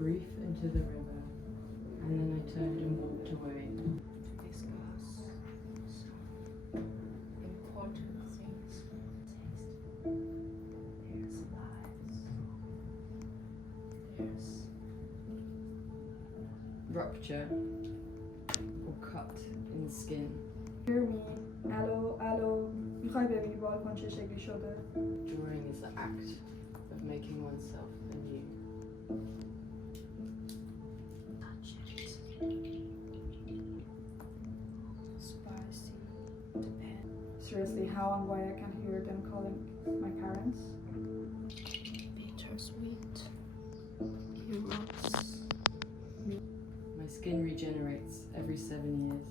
grief into the river, and then I turned and walked away. To discuss some important things. There's lives. There's Rupture or cut in skin. Hear me. الو الو میخوای ببینی بالکن چه شکلی شده؟ Drawing is the act of making oneself anew. touch it. Spicy. Depend. Seriously, how and why I can hear them calling my parents? Bittersweet. Eros. My skin regenerates every 7 years.